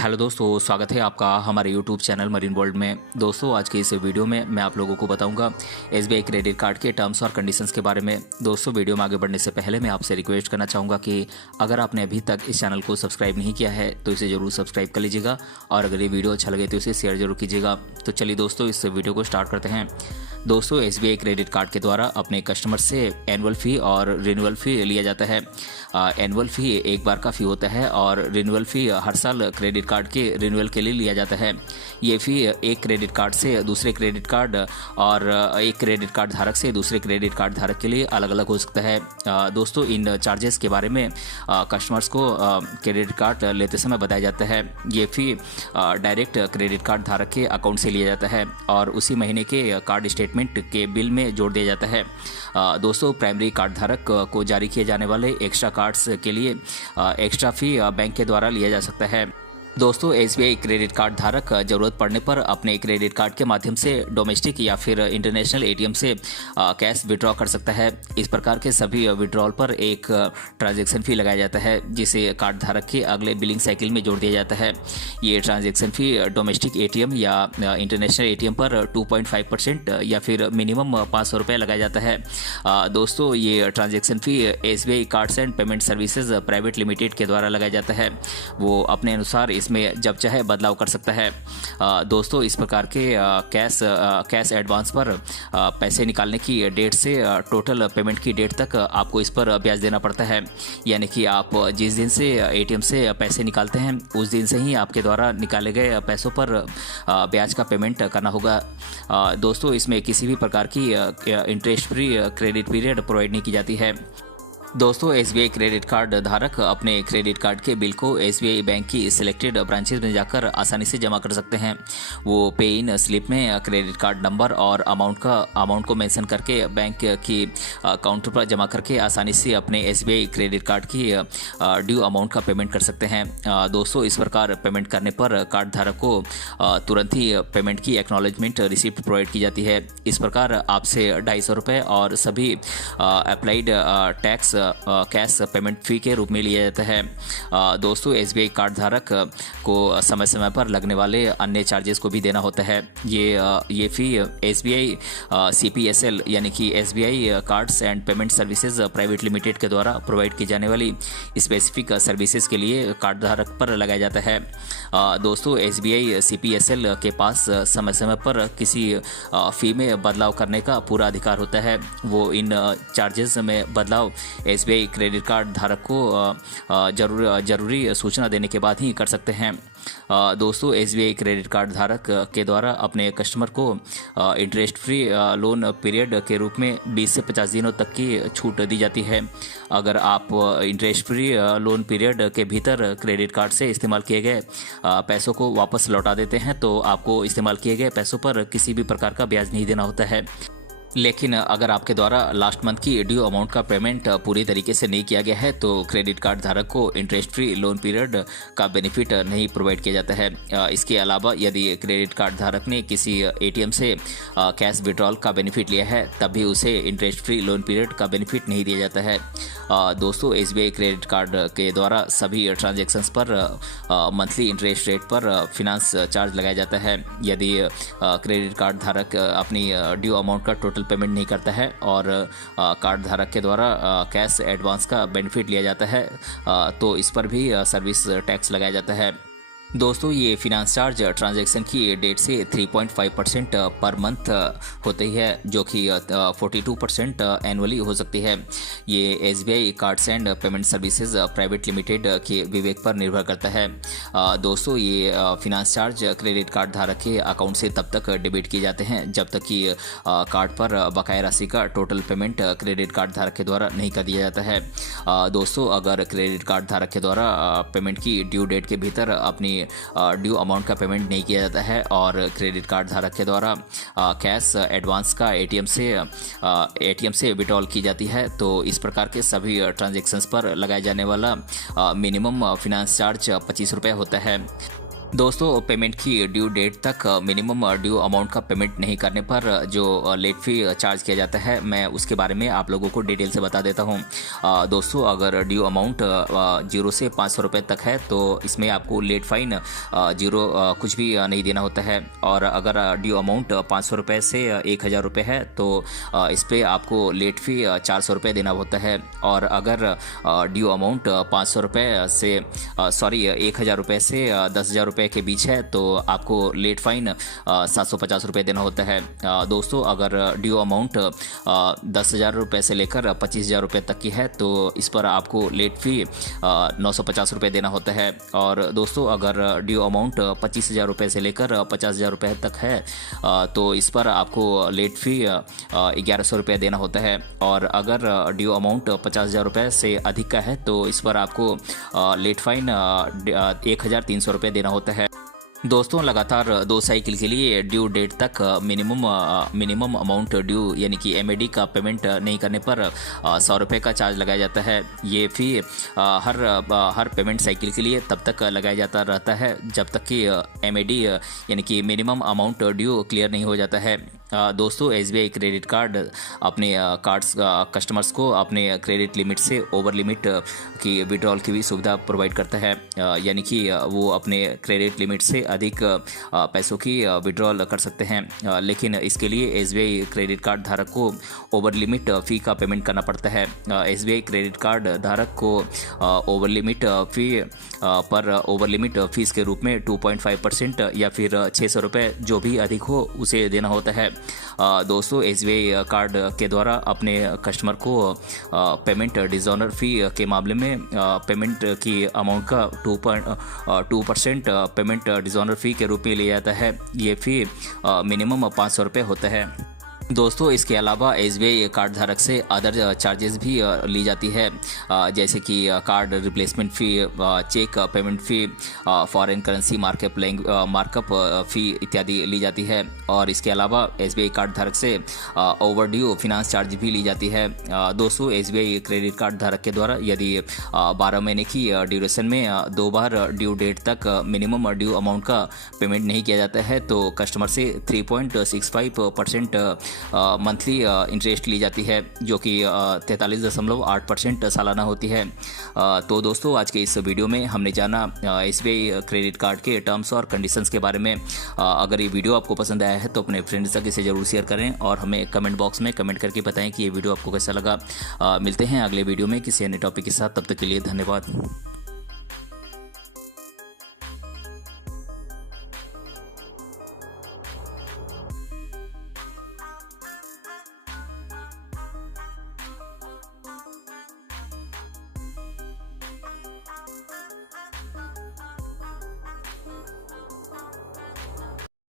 Hello दोस्तों, स्वागत है आपका हमारे यूट्यूब चैनल मरीन वर्ल्ड में। दोस्तों, आज के इस वीडियो में मैं आप लोगों को बताऊंगा एसबीआई क्रेडिट कार्ड के टर्म्स और कंडीशंस के बारे में। दोस्तों, वीडियो में आगे बढ़ने से पहले मैं आपसे रिक्वेस्ट करना चाहूँगा कि अगर आपने अभी तक इस चैनल को सब्सक्राइब नहीं किया है तो इसे ज़रूर सब्सक्राइब कर लीजिएगा और अगर ये वीडियो अच्छा लगे तो इसे शेयर जरूर कीजिएगा। तो चलिए दोस्तों, इस वीडियो को स्टार्ट करते हैं। दोस्तों, एसबीआई क्रेडिट कार्ड के द्वारा अपने कस्टमर से एनुअल फ़ी और रिन्यूअल फ़ी लिया जाता है। एनुअल फ़ी एक बार का फ़ी होता है और रिन्यूअल फ़ी हर साल क्रेडिट कार्ड के रिन्यूअल के लिए लिया जाता है। ये फ़ी एक क्रेडिट कार्ड से दूसरे क्रेडिट कार्ड और एक क्रेडिट कार्ड धारक से दूसरे क्रेडिट कार्ड धारक के लिए अलग अलग हो सकता है। दोस्तों, इन चार्जेस के बारे में कस्टमर्स को क्रेडिट कार्ड लेते समय बताया जाता है। ये फ़ी डायरेक्ट क्रेडिट कार्ड धारक के अकाउंट से लिया जाता है और उसी महीने के कार्ड स्टेटमेंट के बिल में जोड़ दिया जाता है। दोस्तों, प्राइमरी कार्ड धारक को जारी किए जाने वाले एक्स्ट्रा कार्ड्स के लिए एक्स्ट्रा फ़ी बैंक के द्वारा लिया जा सकता है। दोस्तों, एसबीआई क्रेडिट कार्ड धारक ज़रूरत पड़ने पर अपने क्रेडिट कार्ड के माध्यम से डोमेस्टिक या फिर इंटरनेशनल एटीएम से कैश विड्रॉ कर सकता है। इस प्रकार के सभी विड्रॉल पर एक ट्रांजैक्शन फ़ी लगाया जाता है जिसे कार्ड धारक के अगले बिलिंग साइकिल में जोड़ दिया जाता है। ये ट्रांजैक्शन फ़ी डोमेस्टिक एटीएम या इंटरनेशनल एटीएम पर 2.5% या फिर मिनिमम 500 रुपये लगाया जाता है। दोस्तों, ये transaction fee SBI cards and payment services private limited के द्वारा लगाया जाता है। वो अपने अनुसार इसमें जब चाहे बदलाव कर सकता है। दोस्तों, इस प्रकार के कैश एडवांस पर पैसे निकालने की डेट से टोटल पेमेंट की डेट तक आपको इस पर ब्याज देना पड़ता है। यानी कि आप जिस दिन से एटीएम से पैसे निकालते हैं उस दिन से ही आपके द्वारा निकाले गए पैसों पर ब्याज का पेमेंट करना होगा। दोस्तों, इसमें किसी भी प्रकार की interest free credit period provide नहीं की जाती है। दोस्तों, एसबीआई क्रेडिट कार्ड धारक अपने क्रेडिट कार्ड के बिल को एसबीआई बैंक की सिलेक्टेड ब्रांचेज में जाकर आसानी से जमा कर सकते हैं। वो पे इन स्लिप में क्रेडिट कार्ड नंबर और अमाउंट को मेंशन करके बैंक की काउंटर पर जमा करके आसानी से अपने एसबीआई क्रेडिट कार्ड की ड्यू अमाउंट का पेमेंट कर सकते हैं। दोस्तों, इस प्रकार पेमेंट करने पर कार्ड धारक को तुरंत ही पेमेंट की एक्नॉलेजमेंट रिसिप्ट प्रोवाइड की जाती है। इस प्रकार आपसे 250 रुपये और सभी अप्लाइड टैक्स कैश पेमेंट फ़ी के रूप में लिया जाता है। दोस्तों, एसबीआई कार्ड धारक को समय समय पर लगने वाले अन्य चार्जेस को भी देना होता है। ये फ़ी एसबीआई सीपीएसएल यानी कि SBI cards and payment services private limited के द्वारा प्रोवाइड की जाने वाली स्पेसिफिक सर्विसेज के लिए कार्ड धारक पर लगाया जाता है। दोस्तों, एसबीआई सीपीएसएल के पास समय समय पर किसी फ़ी में बदलाव करने का पूरा अधिकार होता है। वो इन चार्जेस में बदलाव एसबीआई क्रेडिट कार्ड धारक को जरूरी सूचना देने के बाद ही कर सकते हैं। दोस्तों, एसबीआई क्रेडिट कार्ड धारक के द्वारा अपने कस्टमर को इंटरेस्ट फ्री लोन पीरियड के रूप में 20 से 50 दिनों तक की छूट दी जाती है। अगर आप इंटरेस्ट फ्री लोन पीरियड के भीतर क्रेडिट कार्ड से इस्तेमाल किए गए पैसों को वापस लौटा देते हैं तो आपको इस्तेमाल किए गए पैसों पर किसी भी प्रकार का ब्याज नहीं देना होता है। लेकिन अगर आपके द्वारा लास्ट मंथ की ड्यू अमाउंट का पेमेंट पूरी तरीके से नहीं किया गया है तो क्रेडिट कार्ड धारक को इंटरेस्ट फ्री लोन पीरियड का बेनिफिट नहीं प्रोवाइड किया जाता है। इसके अलावा यदि क्रेडिट कार्ड धारक ने किसी एटीएम से कैश विड्रॉल का बेनिफिट लिया है तब भी उसे इंटरेस्ट फ्री लोन पीरियड का बेनिफिट नहीं दिया जाता है। दोस्तों, एसबीआई क्रेडिट कार्ड के द्वारा सभी ट्रांजैक्शंस पर मंथली इंटरेस्ट रेट पर फिनांस चार्ज लगाया जाता है। यदि क्रेडिट कार्ड धारक अपनी ड्यू अमाउंट का टोटल पेमेंट नहीं करता है और कार्ड धारक के द्वारा कैश एडवांस का बेनिफिट लिया जाता है तो इस पर भी सर्विस टैक्स लगाया जाता है। दोस्तों, ये फिनांस चार्ज ट्रांजैक्शन की डेट से 3.5% पर मंथ होती है जो कि 42% एनुअली हो सकती है। ये SBI cards and payment services private limited के विवेक पर निर्भर करता है। दोस्तों, ये फिनांस चार्ज क्रेडिट कार्ड धारक के अकाउंट से तब तक डेबिट किए जाते हैं जब तक कि कार्ड पर बकाया राशि का टोटल पेमेंट क्रेडिट कार्ड धारक के द्वारा नहीं कर दिया जाता है। दोस्तों, अगर क्रेडिट कार्ड धारक के द्वारा पेमेंट की ड्यू डेट के भीतर अपनी ड्यू अमाउंट का पेमेंट नहीं किया जाता है और क्रेडिट कार्ड धारक के द्वारा कैश एडवांस का एटीएम से विड्रॉल की जाती है तो इस प्रकार के सभी ट्रांजैक्शंस पर लगाया जाने वाला मिनिमम फिनांस चार्ज 25 रुपये होता है। दोस्तों पेमेंट की ड्यू डेट तक मिनिमम ड्यू अमाउंट का पेमेंट नहीं करने पर जो लेट फ़ी चार्ज किया जाता है, मैं उसके बारे में आप लोगों को डिटेल से बता देता हूं। दोस्तों अगर ड्यू अमाउंट 0 से 500 रुपये तक है तो इसमें आपको लेट फ़ाइन 0 कुछ भी नहीं देना होता है। और अगर ड्यू अमाउंट 500 रुपये से 1000 रुपये है तो इस पर आपको लेट फ़ी 400 रुपये देना होता है। और अगर ड्यू अमाउंट 500 रुपये से 1000 रुपये से 10,000 रुपये के बीच है तो आपको लेट फ़ाइन 750 रुपये देना होता है। दोस्तों अगर ड्यू अमाउंट 10,000 रुपये से लेकर 25,000 रुपये तक की है तो इस पर आपको लेट फ़ी 950 रुपये देना होता है। और दोस्तों अगर ड्यू अमाउंट 25,000 रुपये से लेकर 50,000 रुपये तक है तो इस पर आपको लेट फ़ी 1,100 रुपये देना होता है। और अगर ड्यू अमाउंट 50,000 रुपये से अधिक का है तो इस पर आपको लेट फ़ाइन 1,300 रुपये देना होता है। दोस्तों लगातार 2 साइकिल के लिए ड्यू डेट तक मिनिमम अमाउंट ड्यू यानी कि MAD का पेमेंट नहीं करने पर 100 रुपये का चार्ज लगाया जाता है। ये फ़ी हर पेमेंट साइकिल के लिए तब तक लगाया जाता रहता है जब तक कि MAD यानी कि मिनिमम अमाउंट ड्यू क्लियर नहीं हो जाता है। दोस्तों SBI क्रेडिट कार्ड अपने कार्ड्स कस्टमर्स को अपने क्रेडिट लिमिट से ओवर लिमिट की विड्रॉल की भी सुविधा प्रोवाइड करता है, यानी कि वो अपने क्रेडिट लिमिट से अधिक पैसों की विड्रॉल कर सकते हैं। लेकिन इसके लिए SBI क्रेडिट कार्ड धारक को ओवर लिमिट फ़ी का पेमेंट करना पड़ता है। SBI क्रेडिट कार्ड धारक को ओवर लिमिट फ़ी पर ओवर लिमिट फीस के रूप में 2.5% या फिर 600 रुपये जो भी अधिक हो उसे देना होता है। दोस्तों SBI कार्ड के द्वारा अपने कस्टमर को पेमेंट डिसऑनर फ़ी के मामले में पेमेंट की अमाउंट का 2% पेमेंट डिसऑनर फ़ी के रूप में लिया जाता है। ये फ़ी मिनिमम 500 रुपये होता है। दोस्तों इसके अलावा SBI कार्ड धारक से अदर चार्जेस भी ली जाती है, जैसे कि कार्ड रिप्लेसमेंट फ़ी, चेक पेमेंट फ़ी, फॉरेन करेंसी मार्कअप फ़ी इत्यादि ली जाती है। और इसके अलावा SBI कार्ड धारक से ओवरड्यू फिनांस चार्ज भी ली जाती है। दोस्तों SBI क्रेडिट कार्ड धारक के द्वारा यदि 12 महीने की ड्यूरेशन में 2 बार ड्यू डेट तक मिनिमम ड्यू अमाउंट का पेमेंट नहीं किया जाता है तो कस्टमर से 3.65% मंथली इंटरेस्ट ली जाती है, जो कि 43.8% सालाना होती है। तो दोस्तों आज के इस वीडियो में हमने जाना SBI क्रेडिट कार्ड के टर्म्स और कंडीशंस के बारे में। अगर ये वीडियो आपको पसंद आया है तो अपने फ्रेंड्स तक इसे ज़रूर शेयर करें और हमें कमेंट बॉक्स में कमेंट करके बताएं कि ये वीडियो आपको कैसा लगा। मिलते हैं अगले वीडियो में किसी अन्य टॉपिक के साथ, तब तक के लिए धन्यवाद।